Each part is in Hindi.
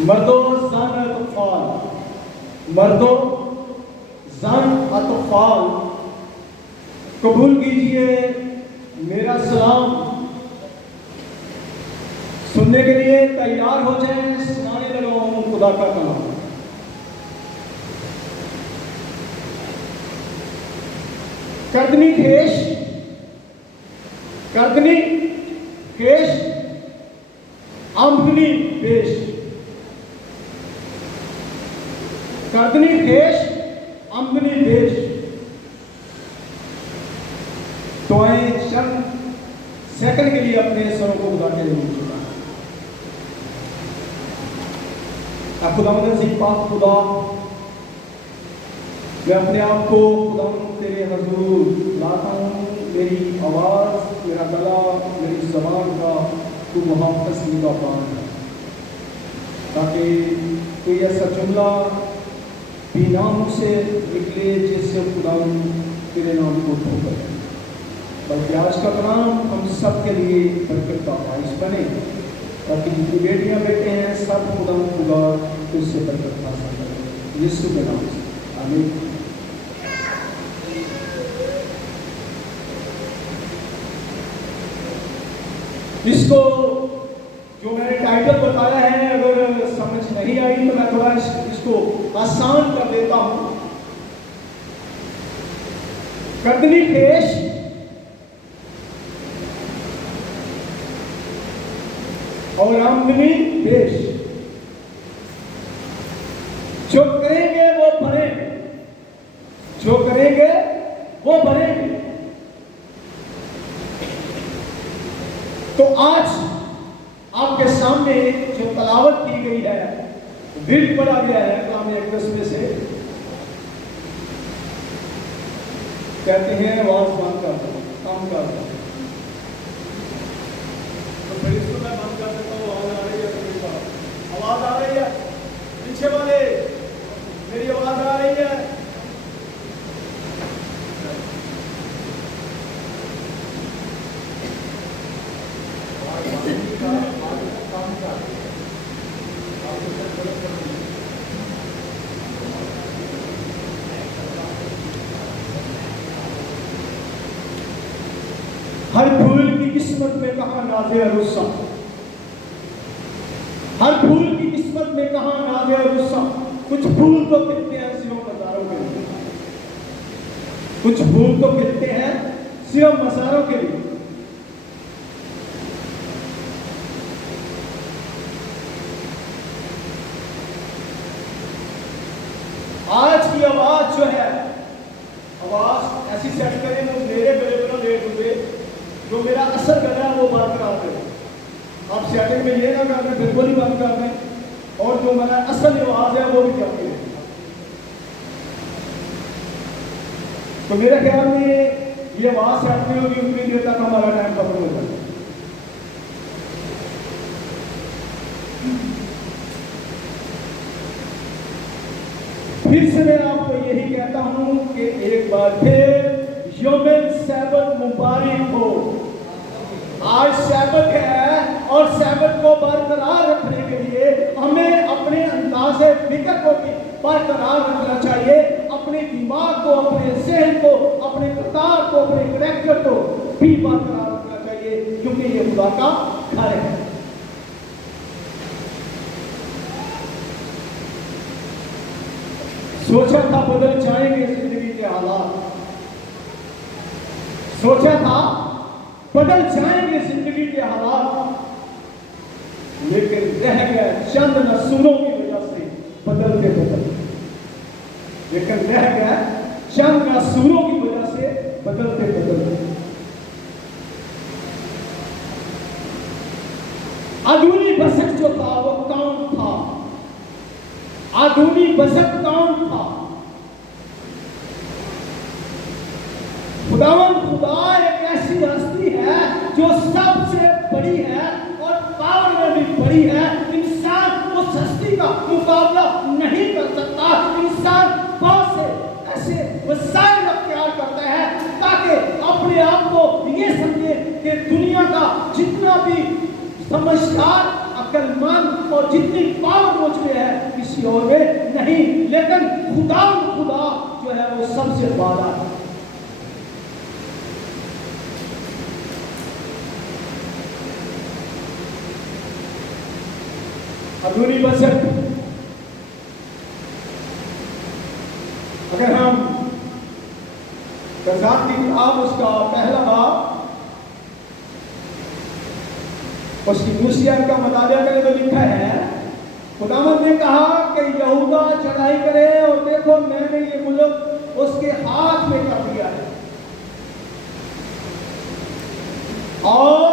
मर्दो ज़न अतफ़ाल, मर्दो ज़न अतफ़ाल, कबूल कीजिए मेरा सलाम। सुनने के लिए तैयार हो जाएं, सुनाने लगा हूं खुदा का कलाम। कर्दनी खेश, कर्दनी खेश, आमदनी पेश, कर्दनी खेश, आमदनी पेश। तो आए चंद सेकंड के लिए अपने स्वरों को खुदा के लिए चुका। खुदा पाक खुदा, मैं अपने आप को खुदा तेरे हजूर लाता हूँ। मेरी आवाज़, मेरा गला, मेरी ज़बान का तू मुहाफ़िज़ निगाहबान है, ताकि कोई ऐसा जुमला बिना मुँह से निकले जिससे खुदा तेरे नाम को ठोकर, बल्कि आज का कलाम हम सब के लिए बरकत का बाइस बने, ताकि जितनी बेटियाँ बेटे हैं सब खुदा उससे बरकत हासिल करें। यीशु के नाम से आमीन। इसको जो मैंने टाइटल बताया है, अगर समझ नहीं आई तो मैं थोड़ा इसको आसान कर देता हूं। कर्दनी पेश और आमदनी पेश। जो करेंगे वो भरेंगे, जो करेंगे वो भरेंगे। तो आज आपके सामने जो तलावत की गई है, बिल पढ़ा गया है कलाम अक़दस में से, कहते हैं आवाज बंद कर दो, काम कर दो। तो फिर इसको मैं बंद कर देता हूँ। आवाज आ रही है? तो आवाज आ रही है? पीछे वाले मेरी आवाज आ रही है? हर फूल की किस्मत में कहा नाज़े रुस्सा, हर फूल की किस्मत में कहा नाज़े रुस्सा। कुछ फूल तो खिलते हैं सिर्फ मज़ारों के लिए, कुछ फूल तो खिलते हैं सिर्फ मज़ारों के लिए। आज की आवाज जो है, आवाज ऐसी सेट करें वो मेरे गले पर लेट हुए, जो मेरा असर गला है वो बरकरार रहे। आप सेटिंग में ये ना कर दें, बिल्कुल ही बंद कर दें, और जो मेरा असल आवाज है वो भी जाती है। तो मेरे ख्याल में ये आवाज सेट नहीं होगी उतनी देर तक हमारा टाइम खत्म हो जाएगा। फिर से मैं आपको यही कहता हूं कि एक बार फिर यौम सब्त मुबारक हो। आज सब्त है और सब्त को बरकरार रखने के लिए हमें अपने अंदाज़े फिक्र को भी बरकरार रखना चाहिए, अपने दिमाग को, अपने ज़हन को, अपने किरदार को, अपने करैक्टर को भी बरकरार रखना चाहिए, क्योंकि ये खुदा का घर है। सोचा था बदल जाएंगे जिंदगी के हालात, सोचा था बदल जाएंगे जिंदगी के हालात, लेकिन रह गए चंद नसूरों की वजह से बदलते बदलते, लेकिन रह गए चंद नसूरों की वजह से बदलते बदलते। अधूरी बसत जो था वो कौन था? अधूरी बसत कौन था? खुदावंद खुदा एक ऐसी हस्ती है जो सबसे बड़ी है और पावर में भी बड़ी है। इंसान उस हस्ती का मुकाबला नहीं कर सकता। इंसान बहुत से ऐसे वसाइल अख्तियार करता है ताकि अपने आप को ये समझे कि दुनिया का जितना भी समझदार अक्लमंद और जितनी पावर मुझ में है किसी और में नहीं, लेकिन खुदा जो है वो सबसे बाला है। अधूरी बचत, अगर हम गजात की किताब उसका पहला बाब उसकी दूसरी आयत का मुताबिया करें तो लिखा है, खुदावंद ने कहा कि यहूदा चढ़ाई करे और देखो मैंने ये मुल्क उसके हाथ में कर दिया है। और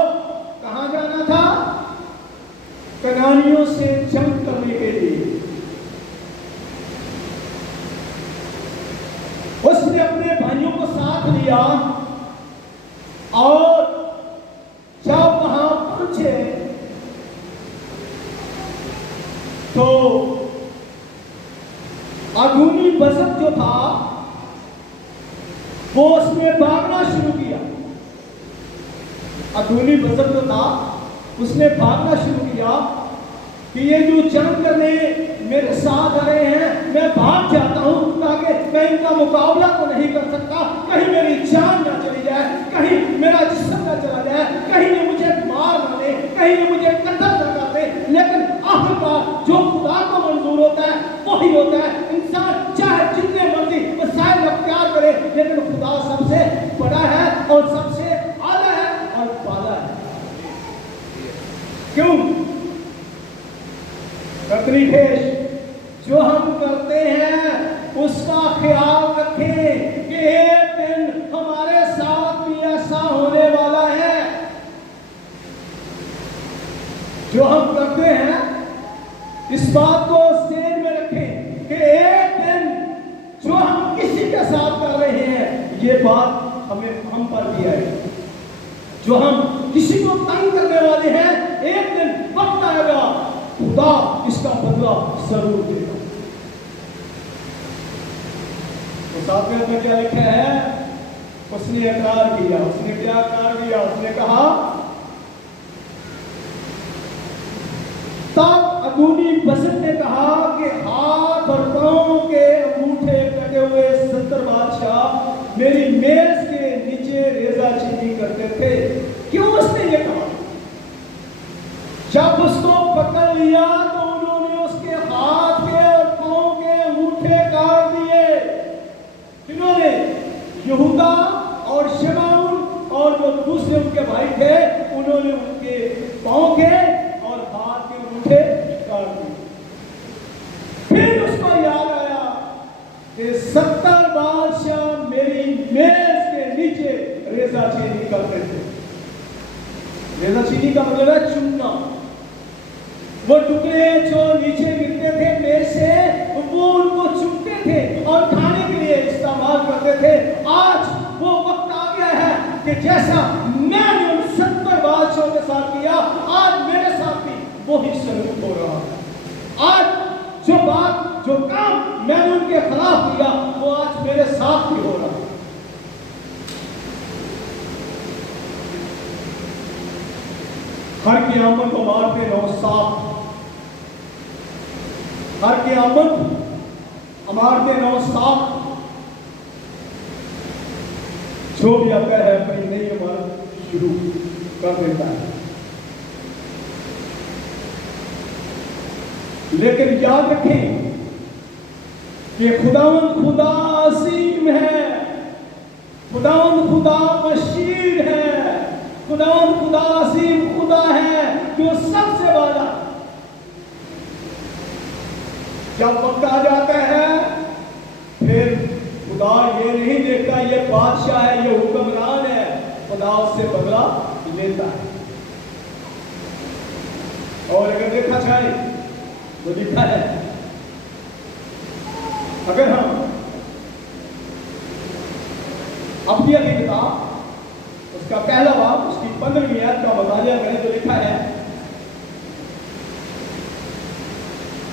कहां जाना था? कनानियों से जंग करने के लिए। उसने अपने भाइयों को साथ लिया और जब वहां पहुंचे तो अधूनी बसत जो था वो उसने भागना शुरू किया। अधूनी बसत जो था उसने भागना शुरू किया कि ये जो जंग करने मेरे साथ आ रहे हैं, मैं भाग जाता हूं ताकि मैं इनका मुकाबला तो नहीं कर सकता, कहीं मेरी जान ना चली जाए, कहीं मेरा जिस्म ना चला जाए, कहीं ये मुझे मार ना दे, कहीं ये मुझे कत्ल ना कर दे। लेकिन आखिरकार जो खुदा को मंजूर होता है वही होता है। इंसान चाहे जितने मर्जी वसाइल अख्तियार करे, लेकिन खुदा सबसे बड़ा है और सबसे आला है और बाला है। क्यों? जो हम करते हैं उसका ख्याल रखें कि एक दिन हमारे साथ भी ऐसा होने वाला है। जो हम करते हैं इस बात को ध्यान में रखें कि एक दिन जो हम किसी के साथ कर रहे हैं ये बात हमें हम पर भी आएगी। जो हम किसी को तंग करने वाले हैं एक दिन वक्त आएगा खुदा इसका बदला जरूर देगा। तो साथ में क्या लिखा है? उसने इकरार किया। उसने क्या इकरार किया? उसने कहा, तब अदूनी बसत ने कहा कि हाथ और पांव के अंगूठे कटे हुए 70 बादशाह मेरी मेज के नीचे रेजा चीनी करते थे। क्यों उसने ये कहा? जब उसको पकड़ लिया तो उन्होंने उसके हाथ के और पांव के अंगूठे काट दिए। इन्होंने यहूदा और शिमौन और जो दूसरे उनके भाई थे उन्होंने उनके पांव के और हाथ के अंगूठे काट दिए। फिर उसको याद आया कि 70 बादशाह मेरी मेज के नीचे रेजा चीनी करते थे। रेजा चीनी का मतलब है चुनना। वो टुकड़े जो नीचे गिरते थे मेज से वो उनको चुनते थे और खाने के लिए इस्तेमाल करते थे। आज वो वक्त आ गया है कि जैसा मैंने उन 70 बादशाहों के साथ किया आज मेरे साथ भी वही सलूक हो रहा है। आज जो काम मैंने उनके खिलाफ किया वो आज मेरे साथ भी हो रहा है। हर क़यामत हमारे नौ साथ, हर क़यामत हमारे नौ साथ जो भी आता है अपनी नई इमारत शुरू कर देता है। लेकिन याद रखें कि खुदावंद खुदा असीम है, खुदावंद खुदा मशीर है, खुदावंद खुदा असीम खुदा है जो सबसे बड़ा। जब वक्त आ जाता है फिर खुदा ये नहीं देखता ये बादशाह है ये हुक्मरान है, खुदा उससे बदला लेता है। और अगर देखा जाए तो लिखा है, अगर हम अपनी की किताब उसका पहला बाब उसकी 15वीं आयत का मुताबिया करें तो लिखा है,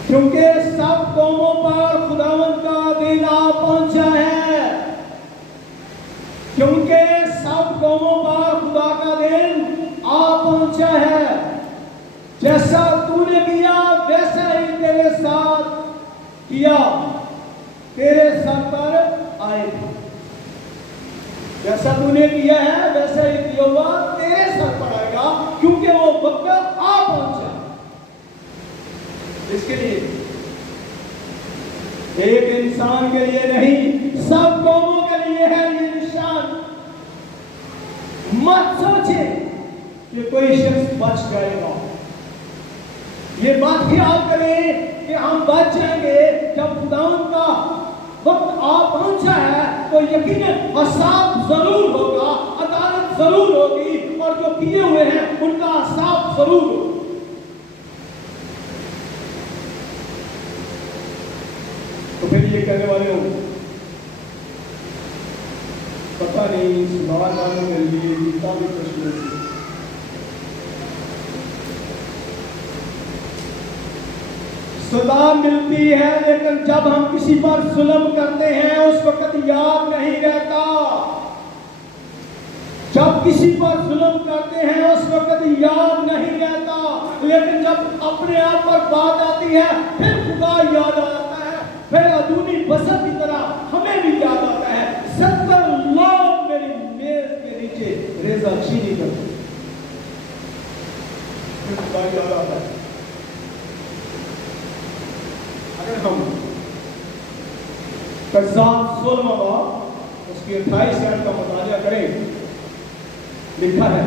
क्योंकि सब कौमों पर खुदावंद का दिन आ पहुंचा है। क्योंकि सब कौमों पर खुदा का दिन आ पहुंचा है। जैसा तूने किया वैसा ही तेरे साथ किया, तेरे सर पर आएगा। जैसा तूने किया है वैसा ही किया हुआ तेरे सर पर आएगा, क्योंकि वो वक्त आ पहुंचा। इसके लिए एक इंसान के लिए नहीं, सब कौमों के लिए है ये निशान। मत सोचे कि कोई शख्स बच जाएगा। ये बात ख्याल करें कि हम बच जाएंगे। जब खुदावंद का वक्त आ पहुंचा है तो यकीनन हिसाब जरूर होगा, अदालत जरूर होगी, और जो किए हुए हैं उनका हिसाब जरूर होगा। तो फिर ये कहने वाले हो, पता नहीं समाधान के लिए कितना भी प्रश्न है। सदा मिलती है, लेकिन जब हम किसी पर जुल्म करते हैं उस वक्त याद नहीं रहता। जब किसी पर जुल्म करते हैं उस वक्त याद नहीं रहता, लेकिन जब अपने आप पर बात आती है फिर खुदा याद आता है। फिर अदूनी बसत की तरह हमें भी याद आता है। 70 लोग मेरी मेज के नीचे रेजा चीनी करते, फिर खुदा याद आता है। अगर हम कज़ाब 16 उसकी 28 आयत का मुताला करें, लिखा है,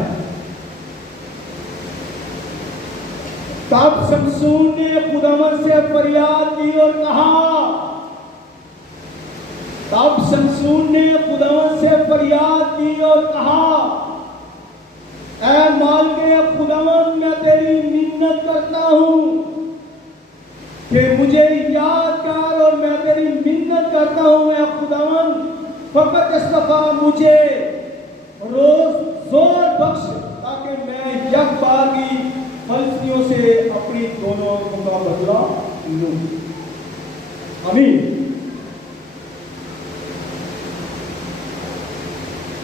तब शमसून ने खुदावंद से फरियाद की और कहा, तब शमसून ने खुदावंद से फरियाद की और कहा, ऐ मालिक खुदावंद, मैं तेरी मिन्नत करता हूं कि मुझे याद कर, और मैं तेरी मिन्नत करता हूं ऐ खुदावंद, फकत इस दफा मुझे रोज जोर बख्श, ताकि मैं एक बार की फलस्तियों से अपनी दोनों आंखों का बदला लूं। आमीन।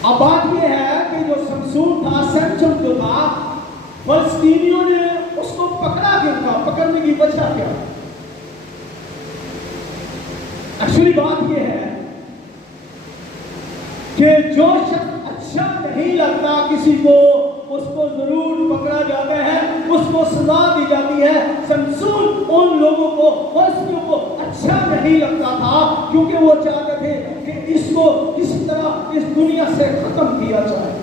अब बात यह है कि जो शमसून था, संचम जो था, फलस्तीनियों ने उसको पकड़ा क्यों था? पकड़ने की वजह क्या? एक्चुअली बात यह है कि जो शख्स अच्छा नहीं लगता किसी को, उसको जरूर पकड़ा जाता है, उसको सजा दी जाती है। शमसून उन लोगों को, फलस्तीनियों को अच्छा नहीं लगता था, क्योंकि वो चाहते थे कि इसको किसी तरह इस दुनिया से खत्म किया जाए।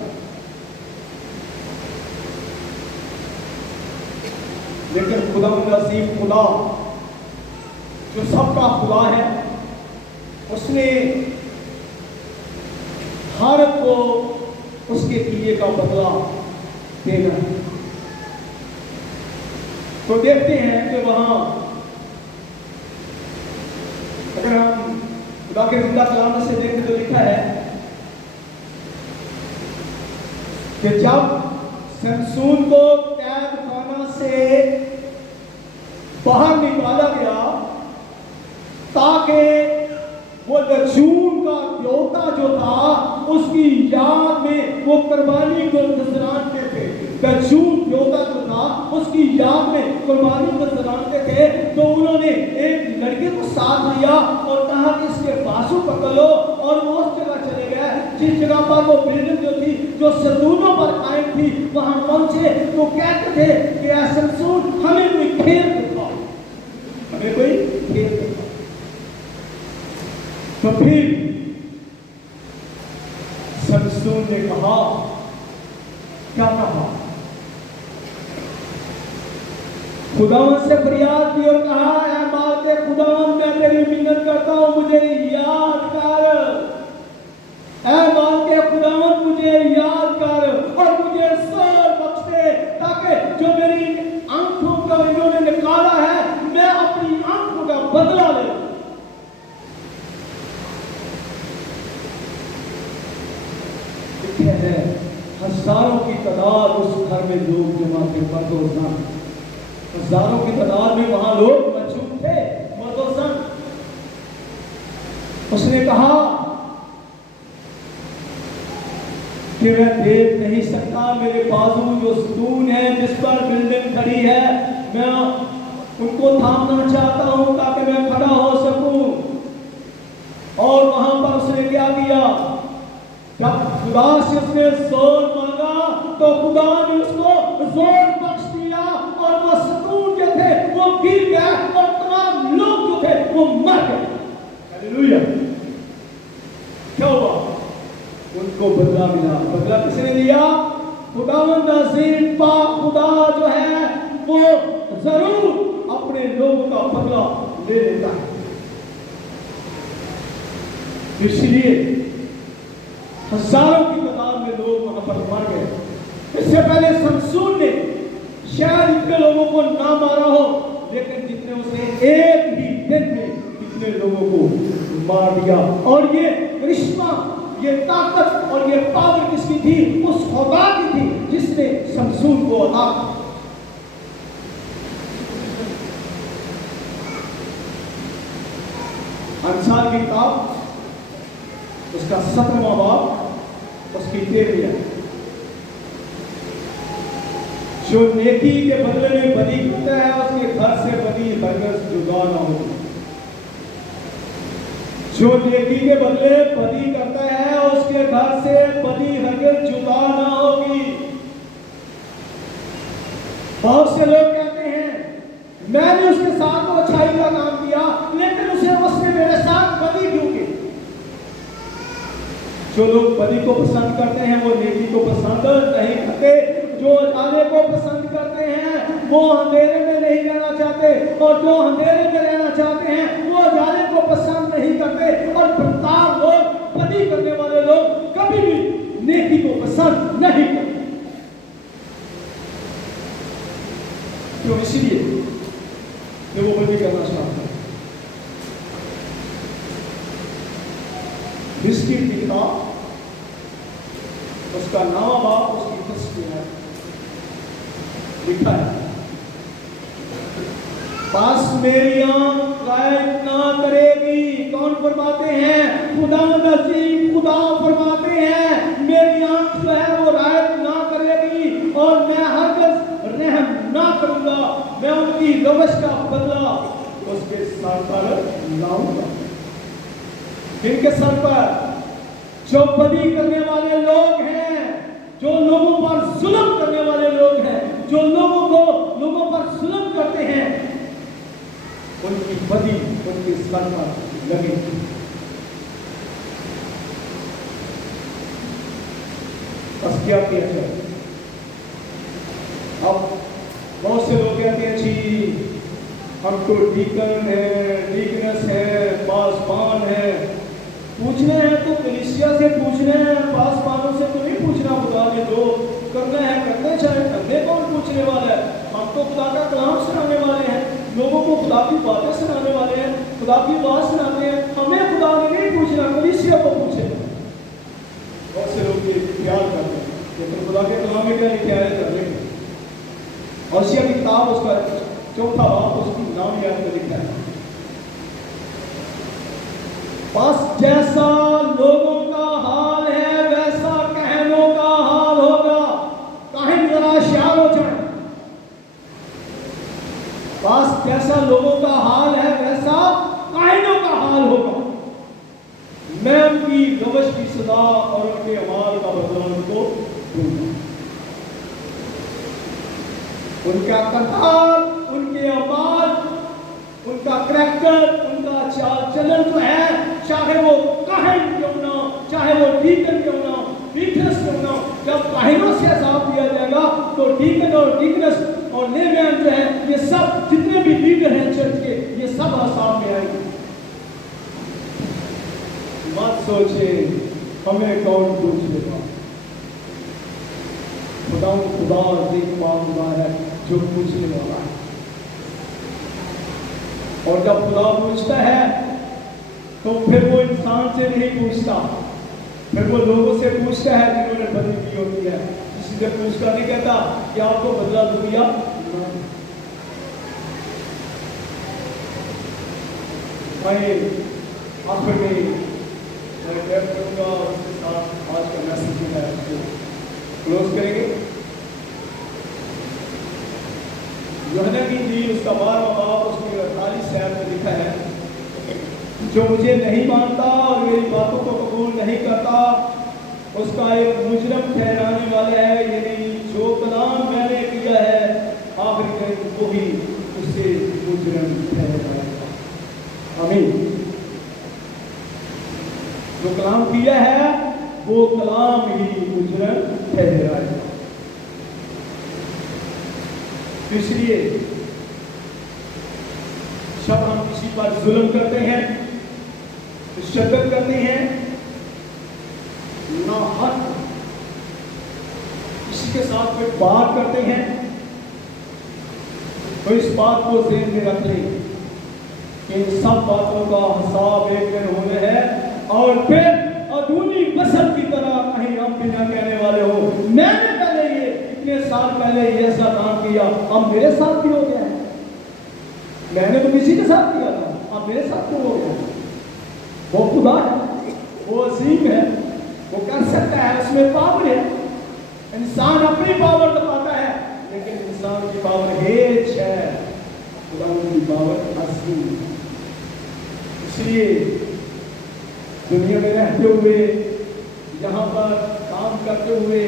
लेकिन खुदा नसीब खुदा जो सबका खुदा है, उसने हर को उसके किए का बदला देना है। तो देखते हैं कि वहां अगर हम खुदा के जिंदा कलाम से देखें तो लिखा है कि जब शमसून को कैद खाना से बाहर निकाला गया ताकि वो दजून का देवता जो था उसकी याद में वो कुर्बानी को नजरानते थे। दजून देवता जो था उसकी याद में कुर्बानी को नजरानते थे। तो उन्होंने एक लड़के को साथ लिया और कहा कि इसके बाजू पकड़ लो, और वो उस जगह चले गए जिस जगह पर वो बिल्डिंग जो थी, जो सतूनों पर कायम थी, वहां पहुंचे तो कहते थे कि ऐ शमसून, हमें कोई खेल दिखाओ, हमें कोई खेल दिखाओ। तो फिर शमसून ने कहा, क्या कहा? खुदावंद से फरियाद की और कहा, ऐ मालिक खुदावंद, मैं तेरी मिन्नत करता हूं, मुझे याद कर। ऐ मालिक खुदावंद, मुझे याद कर और मुझे सर बख्श दे, ताकि जो मेरी आंखों का इन्होंने निकाला है, मैं अपनी आंखों का बदला ले। है हजारों की तादाद उस घर में लोग जमा थे, मर्दोजन, हजारों की तादाद में वहां लोग मौजूद थे, मर्दोजन। उसने कहा कि मैं देख नहीं सकता, मेरे बाजू जो सुतून है जिस पर बिल्डिंग खड़ी है मैं उनको थामना चाहता हूं ताकि मैं खड़ा हो सकूं। और वहां पर उसने क्या किया? जब खुदा से उसने जोर मांगा तो खुदा ने उसको जोर बख्श दिया और वो सतून जो थे वो गिर गए और तमाम लोग जो थे वो मर गए। हालेलुया। क्या हुआ? उनको बदला मिला। बदला किसने दिया? खुदावंद अज़ीम पाक खुदा जो है वो जरूर अपने लोगों का बदला ले लेता है। इसलिए हजारों की तादाद में लोग वहां पर मर गए। इससे पहले शमसून ने शायद इतने लोगों को ना मारा हो, लेकिन जितने उसने एक ही दिन में इतने लोगों को मार दिया। और ये करिश्मा, ये ताकत और ये पावर किसकी थी? उस खुदा की थी जिसने शमसून को अता किया। अंसार की किताब उसका 17वां बाब उसकी 13वीं। जो नेकी के बदले में बदी करता है उसके घर से बदी हरगिज़ जुदा ना होगी। जो नेकी के बदले बदी करता है उसके घर से बदी हरगिज़ जुदा ना होगी। बहुत से लोग कहते हैं मैंने उसके साथ तो अच्छाई का काम किया, लेकिन उसने मेरे साथ बदी क्यों की? जो लोग बदी को पसंद करते हैं वो नेकी को पसंद नहीं करते। जो उजाले को पसंद करते हैं वो अंधेरे में नहीं रहना चाहते, और जो अंधेरे में रहना चाहते हैं वो उजाले को पसंद नहीं करते। और प्रताप लोग, बदी करने वाले लोग कभी भी नेकी को पसंद नहीं करते। क्यों? इसीलिए कि वो बदी करना चाहते हैं। मिस्टी की किताब उसका 9वां बाब उसकी 10वीं है, लिखा है पास मेरी आंख गायब ना करेगी। कौन फरमाते हैं? खुदा नज़ीम खुदा फरमाते हैं मेरी आंख जो है वो रायत ना करेगी और मैं हरगिज़ रहम ना करूंगा। मैं उनकी रवश का बदला उसके सर पर लाऊंगा। किनके सर पर? जो बदी करने वाले लोग हैं, जो लोगों पर जुल्म करने वाले लोग हैं, जो लोगों पर जुल्म करते हैं, उनकी बदी उनके सर पर लगेगी। बस क्या किया जाए? अब बहुत से लोग कहते हैं जी हम तो डीकन है, डीकनेस है, पासबान है। पूछने हैं तो कलीसिया से पूछने हैं, पासबानों से तो नहीं पूछना। खुदा ने जो करना है करने चाहे, करने कौन पूछने वाला है? हम तो खुदा का कलाम सुनाने वाले हैं, लोगों को खुदा की बातें सुनाने वाले हैं, खुदा की बात सुनाते हैं। हमें खुदा ने नहीं पूछना, कलीसिया को पूछे। बहुत से लोग ये ख्याल करते हैं, लेकिन खुदा के कलाम में क्या लिखा है कर लेंगे। होशिया की किताब उसका 4वां बाब उसकी 9वीं आयत में लिखा है बस जैसा लोगों का हाल है वैसा कहनों का हाल होगा। काहिन जरा शार हो जाए। बस जैसा लोगों का हाल है वैसा काहिनों का हाल होगा। मैं उनकी रवश की सजा और उनके अमाल का बदला उनको दूंगा। उनका करतार, उनके अमाल, उनका करैक्टर, उनका चाल चलन जो है, चाहे वो काहिन क्यों ना, चाहे वो डीकन क्यों ना, डीकनेस क्यों ना, जब काहिनों से हिसाब दिया जाएगा तो डीकन और डीकनेस और लेवियन जो है, ये सब जितने भी लीडर हैं चर्च के, ये सब हिसाब में आएंगे। मत सोचे हमें कौन पूछेगा। खुदा खुदा है जो पूछने वाला है। और जब खुदा पूछता है तो फिर वो इंसान से नहीं पूछता, फिर वो लोगों से पूछता है जिन्होंने बदली की होती है। किसी से पूछकर नहीं कहता कि आपको बदला दो दिया। मैं आखिर में मैं करूँगा उसके साथ आज का मैसेज जो है उसको क्लोज करेंगे। यूहन्ना की इंजील उसका 12वां बाब उसकी 48 आयत में लिखा है, जो मुझे नहीं मानता और मेरी बातों को कबूल नहीं करता उसका एक मुजरम ठहराने वाला है, यानी जो कलाम मैंने किया है आखिरी दिन को ही उससे मुजरम ठहराएगा। आमीन। जो कलाम किया है वो कलाम ही मुजरम ठहराएगा। इसलिए जब हम किसी पर जुल्म करते हैं, शक्ल करते हैं, ना हक किसी के साथ कोई बात करते हैं, तो इस बात को ज़हन में रख लें कि इन सब बातों का हिसाब एक दिन होना है। और फिर अदूनी बसर की तरह कहीं हम भी ना कहने वाले हो, मैंने पहले ये इतने साल पहले ये ऐसा काम किया, अब मेरे साथ भी हो गया है। मैंने तो किसी के साथ किया था, अब मेरे साथ क्यों हो गया? वो खुदा है, वो अजीम है, वो कर सकता है, उसमें पावर है। इंसान अपनी पावर दिखाता है, लेकिन इंसान की पावर हेज है, खुदा की पावर असीम है। इसलिए दुनिया में रहते हुए, यहाँ पर काम करते हुए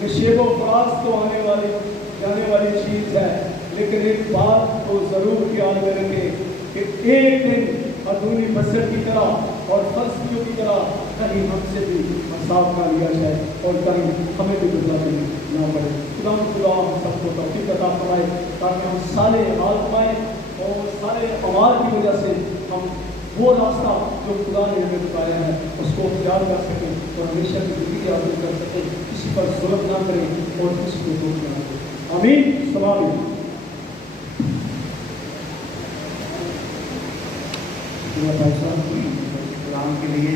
नशेबो फराज तो आने वाली चीज़ है, लेकिन एक बात को जरूर ख्याल में रखें कि एक दिन अधूरी बसर की तरह और फलस्तियों की तरह कहीं हमसे भी हिसाब ना लिया जाए और कहीं हमें भी गुजरना ना पड़े। खुदा हम सबको तौफीक अता फरमाए ताकि हम सारे आज़माए और सारे अमाल की वजह से हम वो रास्ता जो खुदा ने हमें बताया है उसको इख्तियार कर सकें और हमेशा की ज़िंदगी हासिल कर सकें, किसी पर जुल्म ना करें और किसी को दोष ना दें। आमीन। सवाल भाई साहब कलाम के लिए